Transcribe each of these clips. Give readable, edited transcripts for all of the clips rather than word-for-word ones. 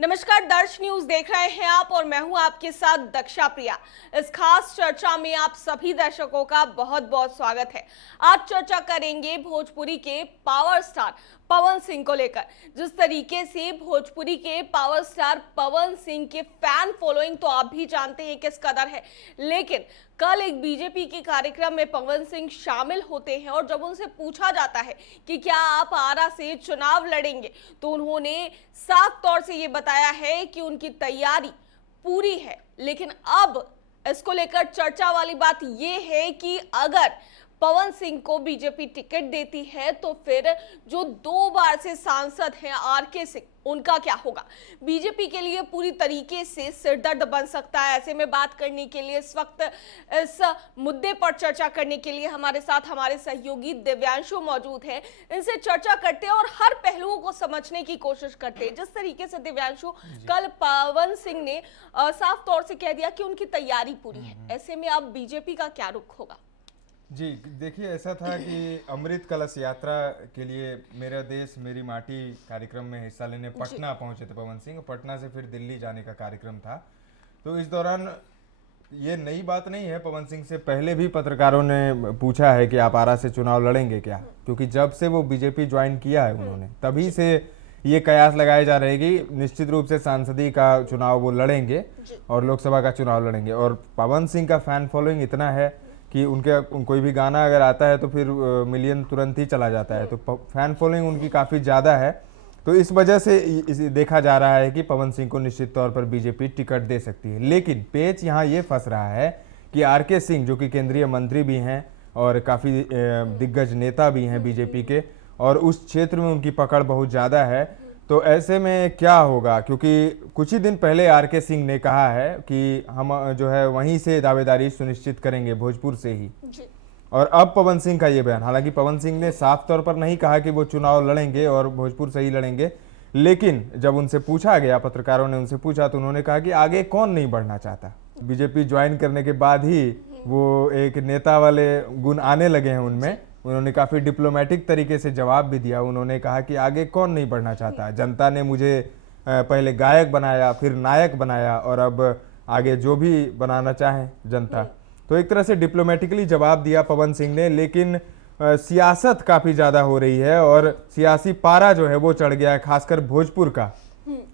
नमस्कार, दर्श न्यूज देख रहे हैं आप और मैं हूं आपके साथ दक्षा प्रिया। इस खास चर्चा में आप सभी दर्शकों का बहुत बहुत स्वागत है। आज चर्चा करेंगे भोजपुरी के पावर स्टार पवन सिंह को लेकर। जिस तरीके से भोजपुरी के पावर स्टार पवन सिंह के फैन फॉलोइंग तो आप भी जानते हैं किस कदर है, लेकिन कल एक बीजेपी के कार्यक्रम में पवन सिंह शामिल होते हैं और जब उनसे पूछा जाता है कि क्या आप आरा से चुनाव लड़ेंगे, तो उन्होंने साफ तौर से ये बताया है कि उनकी तैयारी पूरी है। लेकिन अब इसको लेकर चर्चा वाली बात ये है कि अगर पवन सिंह को बीजेपी टिकट देती है तो फिर जो 2 बार से सांसद हैं आरके सिंह, उनका क्या होगा। बीजेपी के लिए पूरी तरीके से सिरदर्द बन सकता है। ऐसे में बात करने के लिए इस वक्त इस मुद्दे पर चर्चा करने के लिए हमारे साथ हमारे सहयोगी दिव्यांशु मौजूद हैं। इनसे चर्चा करते हैं और हर पहलुओं को समझने की कोशिश करते हैं। जिस तरीके से दिव्यांशु कल पवन सिंह ने साफ तौर से कह दिया कि उनकी तैयारी पूरी है, ऐसे में अब बीजेपी का क्या रुख होगा। जी देखिए, ऐसा था कि अमृत कलश यात्रा के लिए मेरा देश मेरी माटी कार्यक्रम में हिस्सा लेने पटना पहुंचे थे पवन सिंह। पटना से फिर दिल्ली जाने का कार्यक्रम था। तो इस दौरान ये नई बात नहीं है, पवन सिंह से पहले भी पत्रकारों ने पूछा है कि आप आरा से चुनाव लड़ेंगे क्या, क्योंकि जब से वो बीजेपी ज्वाइन किया है उन्होंने, तभी से ये कयास लगाए जा रहे हैं कि निश्चित रूप से सांसदी का चुनाव वो लड़ेंगे और लोकसभा का चुनाव लड़ेंगे। और पवन सिंह का फैन फॉलोइंग इतना है कि उनके कोई भी गाना अगर आता है तो फिर मिलियन तुरंत ही चला जाता है। तो फैन फॉलोइंग उनकी काफ़ी ज़्यादा है। तो इस वजह से देखा जा रहा है कि पवन सिंह को निश्चित तौर पर बीजेपी टिकट दे सकती है। लेकिन पेच यहाँ ये फंस रहा है कि आरके सिंह, जो कि केंद्रीय मंत्री भी हैं और काफ़ी दिग्गज नेता भी हैं बीजेपी के, और उस क्षेत्र में उनकी पकड़ बहुत ज़्यादा है। तो ऐसे में क्या होगा, क्योंकि कुछ ही दिन पहले आरके सिंह ने कहा है कि हम जो है वहीं से दावेदारी सुनिश्चित करेंगे, भोजपुर से ही। और अब पवन सिंह का ये बयान, हालांकि पवन सिंह ने साफ तौर पर नहीं कहा कि वो चुनाव लड़ेंगे और भोजपुर से ही लड़ेंगे, लेकिन जब उनसे पूछा गया, पत्रकारों ने उनसे पूछा, तो उन्होंने कहा कि आगे कौन नहीं बढ़ना चाहता। बीजेपी ज्वाइन करने के बाद ही वो एक नेता वाले गुण आने लगे हैं उनमें। उन्होंने काफ़ी डिप्लोमेटिक तरीके से जवाब भी दिया। उन्होंने कहा कि आगे कौन नहीं बढ़ना चाहता, जनता ने मुझे पहले गायक बनाया, फिर नायक बनाया, और अब आगे जो भी बनाना चाहे जनता। तो एक तरह से डिप्लोमेटिकली जवाब दिया पवन सिंह ने। लेकिन सियासत काफ़ी ज़्यादा हो रही है और सियासी पारा जो है वो चढ़ गया है, खासकर भोजपुर का।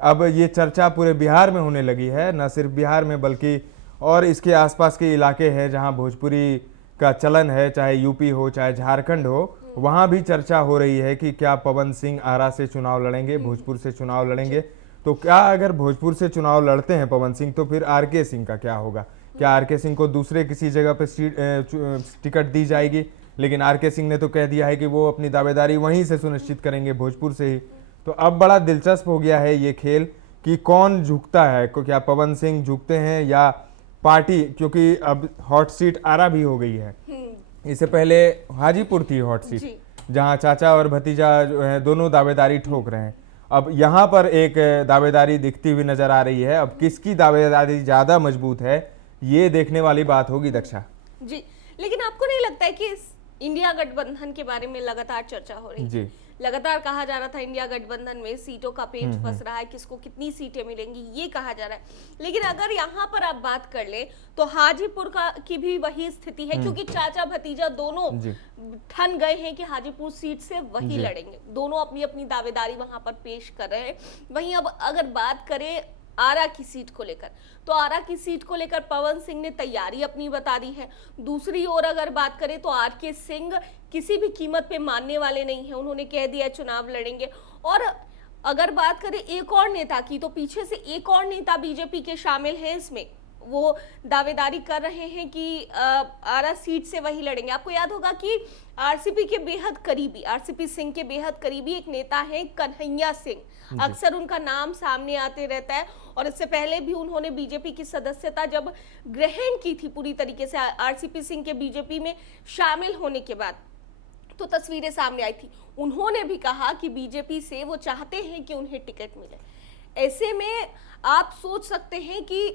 अब ये चर्चा पूरे बिहार में होने लगी है, न सिर्फ बिहार में बल्कि और इसके आसपास के इलाके हैं जहाँ भोजपुरी का चलन है, चाहे यूपी हो चाहे झारखंड हो, वहाँ भी चर्चा हो रही है कि क्या पवन सिंह आरा से चुनाव लड़ेंगे, भोजपुर से चुनाव लड़ेंगे। तो क्या अगर भोजपुर से चुनाव लड़ते हैं पवन सिंह, तो फिर आरके सिंह का क्या होगा। क्या आरके सिंह को दूसरे किसी जगह पर टिकट दी जाएगी। लेकिन आरके सिंह ने तो कह दिया है कि वो अपनी दावेदारी वहीं से सुनिश्चित करेंगे, भोजपुर से ही। तो अब बड़ा दिलचस्प हो गया है ये खेल कि कौन झुकता है, क्या पवन सिंह झुकते हैं या पार्टी, क्योंकि अब हॉट सीट आरा भी हो गई है। इससे पहले हाजीपुर थी हॉट सीट, जहां चाचा और भतीजा जो है दोनों दावेदारी ठोक रहे हैं। अब यहां पर एक दावेदारी दिखती हुई नजर आ रही है। अब किसकी दावेदारी ज्यादा मजबूत है, ये देखने वाली बात होगी दक्षा जी। लेकिन आपको नहीं लगता है कि इस इंडिया गठबंधन के बारे में लगातार चर्चा हो रही है जी। लगातार कहा जा रहा था इंडिया गठबंधन में सीटों का पेच फंस रहा है, किसको कितनी सीटें मिलेंगी ये कहा जा रहा है। लेकिन अगर यहाँ पर आप बात कर ले तो हाजीपुर की भी वही स्थिति है, क्योंकि चाचा भतीजा दोनों ठन गए हैं कि हाजीपुर सीट से वही लड़ेंगे। दोनों अपनी अपनी दावेदारी वहां पर पेश कर रहे हैं। वहीं अब अगर बात करें आरा की सीट को लेकर, तो आरा की सीट को लेकर पवन सिंह ने तैयारी अपनी बता दी है। दूसरी ओर अगर बात करें तो आरके सिंह किसी भी कीमत पे मानने वाले नहीं है। उन्होंने कह दिया चुनाव लड़ेंगे। और अगर बात करें एक और नेता की, तो पीछे से एक और नेता बीजेपी के शामिल हैं इसमें। वो दावेदारी कर रहे हैं कि आरा सीट से वही लड़ेंगे। आपको याद होगा कि आरसीपी के बेहद करीबी, आरसीपी सिंह के बेहद करीबी एक नेता है कन्हैया सिंह। अक्सर उनका नाम सामने आते रहता है और इससे पहले भी उन्होंने बीजेपी की सदस्यता जब ग्रहण की थी पूरी तरीके से आरसीपी सिंह के बीजेपी में शामिल होने के बाद, तो तस्वीरें सामने आई थी। उन्होंने भी कहा कि बीजेपी से वो चाहते हैं कि उन्हें टिकट मिले। ऐसे में आप सोच सकते हैं कि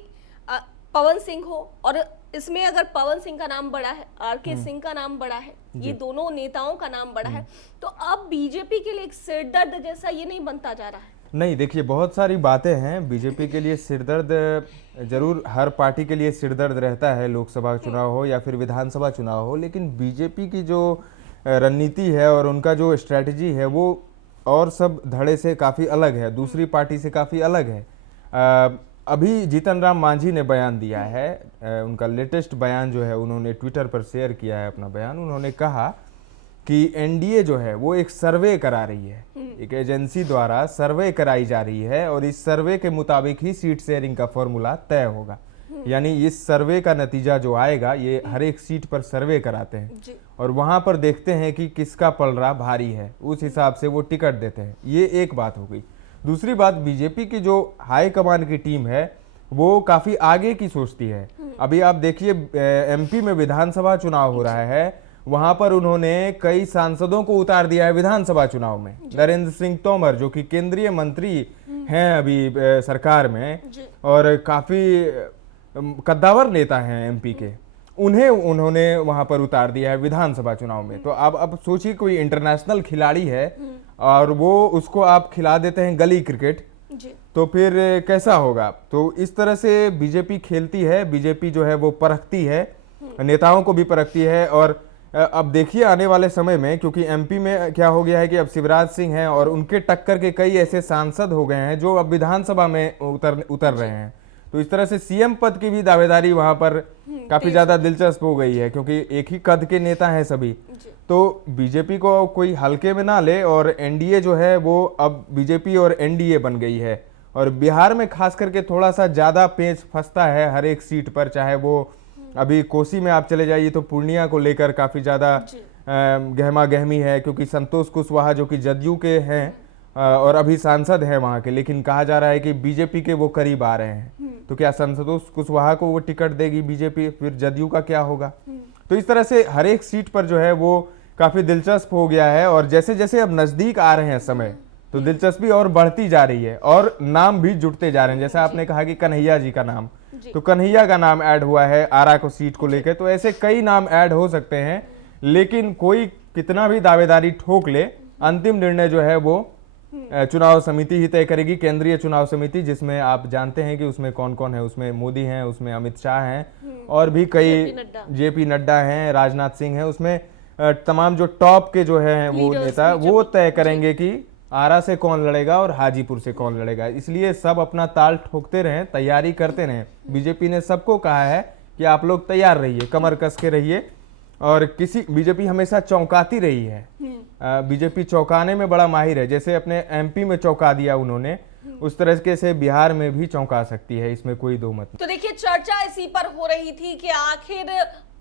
पवन सिंह हो, और इसमें अगर पवन सिंह का नाम बड़ा है, आरके सिंह का नाम बड़ा है, ये दोनों नेताओं का नाम बड़ा है, तो अब बीजेपी के लिए एक सिरदर्द जैसा ये नहीं बनता जा रहा है। नहीं, देखिए बहुत सारी बातें हैं। बीजेपी के लिए सिरदर्द जरूर हर पार्टी के लिए सिरदर्द रहता है, लोकसभा चुनाव हो या फिर विधानसभा चुनाव हो, लेकिन बीजेपी की जो रणनीति है और उनका जो स्ट्रैटेजी है वो और सब धड़े से काफ़ी अलग है, दूसरी पार्टी से काफ़ी अलग है। अभी जीतन राम मांझी ने बयान दिया है, उनका लेटेस्ट बयान जो है उन्होंने ट्विटर पर शेयर किया है अपना बयान। उन्होंने कहा कि एनडीए जो है वो एक सर्वे करा रही है, एक एजेंसी द्वारा सर्वे कराई जा रही है और इस सर्वे के मुताबिक ही सीट शेयरिंग का फॉर्मूला तय होगा। यानी इस सर्वे का नतीजा जो आएगा, ये हर एक सीट पर सर्वे कराते हैं और वहां पर देखते हैं कि किसका पलड़ा भारी है, उस हिसाब से वो टिकट देते हैं। ये एक बात हो गई। दूसरी बात, बीजेपी की जो हाई कमान की टीम है वो काफी आगे की सोचती है। अभी आप देखिए एमपी में विधानसभा चुनाव हो रहा है, वहां पर उन्होंने कई सांसदों को उतार दिया है विधानसभा चुनाव में। नरेंद्र सिंह तोमर जो कि केंद्रीय मंत्री हैं अभी सरकार में और काफी कद्दावर नेता हैं एमपी के, उन्हें उन्होंने वहां पर उतार दिया है विधानसभा चुनाव में। तो अब सोचिए कोई इंटरनेशनल खिलाड़ी है और वो उसको आप खिला देते हैं गली क्रिकेट, तो फिर कैसा होगा। तो इस तरह से बीजेपी खेलती है, बीजेपी जो है वो परखती है, नेताओं को भी परखती है। और अब देखिए आने वाले समय में, क्योंकि एमपी में क्या हो गया है कि अब शिवराज सिंह हैं और उनके टक्कर के कई ऐसे सांसद हो गए हैं जो अब विधानसभा में उतर रहे हैं। तो इस तरह से सीएम पद की भी दावेदारी वहां पर काफी ज्यादा दिलचस्प हो गई है, क्योंकि एक ही कद के नेता हैं सभी। तो बीजेपी को कोई हल्के में ना ले और एनडीए जो है वो अब बीजेपी और एनडीए बन गई है। और बिहार में खास करके थोड़ा सा ज्यादा पेच फंसता है हर एक सीट पर, चाहे वो अभी कोसी में आप चले जाइए तो पूर्णिया को लेकर काफी ज्यादा गहमा गहमी है, क्योंकि संतोष कुशवाहा जो कि जदयू के हैं और अभी सांसद हैं वहां के, लेकिन कहा जा रहा है कि बीजेपी के वो करीब आ रहे हैं। तो क्या संतोष कुशवाहा को वो टिकट देगी बीजेपी, फिर जदयू का क्या होगा। तो इस तरह से हर एक सीट पर जो है वो काफी दिलचस्प हो गया है। और जैसे जैसे अब नजदीक आ रहे हैं समय, तो दिलचस्पी और बढ़ती जा रही है और नाम भी जुड़ते जा रहे हैं। जैसे आपने कहा कि कन्हैया जी का नाम, तो कन्हैया का नाम ऐड हुआ है आरा को सीट को लेकर। तो ऐसे कई नाम ऐड हो सकते हैं, लेकिन कोई कितना भी दावेदारी ठोक ले, अंतिम निर्णय जो है वो चुनाव समिति ही तय करेगी, केंद्रीय चुनाव समिति, जिसमें आप जानते हैं कि उसमें कौन कौन है। उसमें मोदी हैं, उसमें अमित शाह हैं और भी कई जेपी नड्डा हैं, राजनाथ सिंह हैं। उसमें तमाम जो टॉप के जो है वो नेता वो तय करेंगे कि आरा से कौन लड़ेगा और हाजीपुर से कौन लड़ेगा। इसलिए सब अपना ताल ठोकते रहें, तैयारी करते रहें। बीजेपी ने सबको कहा है कि आप लोग तैयार रहिए, कमर कस के रहिए। और बीजेपी हमेशा चौंकाती रही है, बीजेपी चौंकाने में बड़ा माहिर है। जैसे अपने एमपी में चौंका दिया उन्होंने, उस तरह से बिहार में भी चौंका सकती है, इसमें कोई दो मत नहीं। तो देखिए चर्चा इसी पर हो रही थी कि आखिर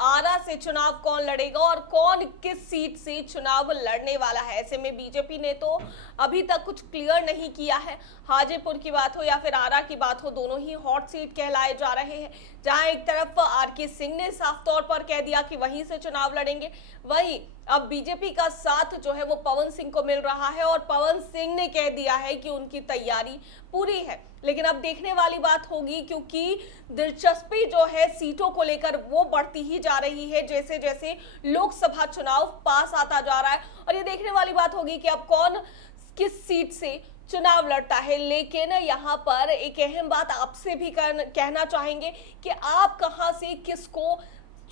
आरा से चुनाव कौन लड़ेगा और कौन किस सीट से चुनाव लड़ने वाला है। ऐसे में बीजेपी ने तो अभी तक कुछ क्लियर नहीं किया है। हाजीपुर की बात हो या फिर आरा की बात हो, दोनों ही हॉट सीट कहलाए जा रहे हैं। जहां एक तरफ आरके सिंह ने साफ तौर पर कह दिया कि वहीं से चुनाव लड़ेंगे, वहीं अब बीजेपी का साथ जो है वो पवन सिंह को मिल रहा है और पवन सिंह ने कह दिया है कि उनकी तैयारी पूरी है। लेकिन अब देखने वाली बात होगी, क्योंकि दिलचस्पी जो है सीटों को लेकर वो बढ़ती ही जा रही है जैसे जैसे लोकसभा चुनाव पास आता जा रहा है। और ये देखने वाली बात होगी कि अब कौन किस सीट से चुनाव लड़ता है। लेकिन यहाँ पर एक अहम बात आपसे भी कहना चाहेंगे कि आप कहां से किसको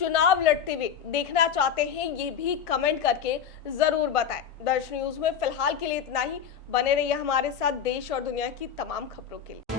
चुनाव लड़ते हुए देखना चाहते हैं, ये भी कमेंट करके जरूर बताएं। दर्श न्यूज में फिलहाल के लिए इतना ही। बने रहिए हमारे साथ देश और दुनिया की तमाम खबरों के लिए।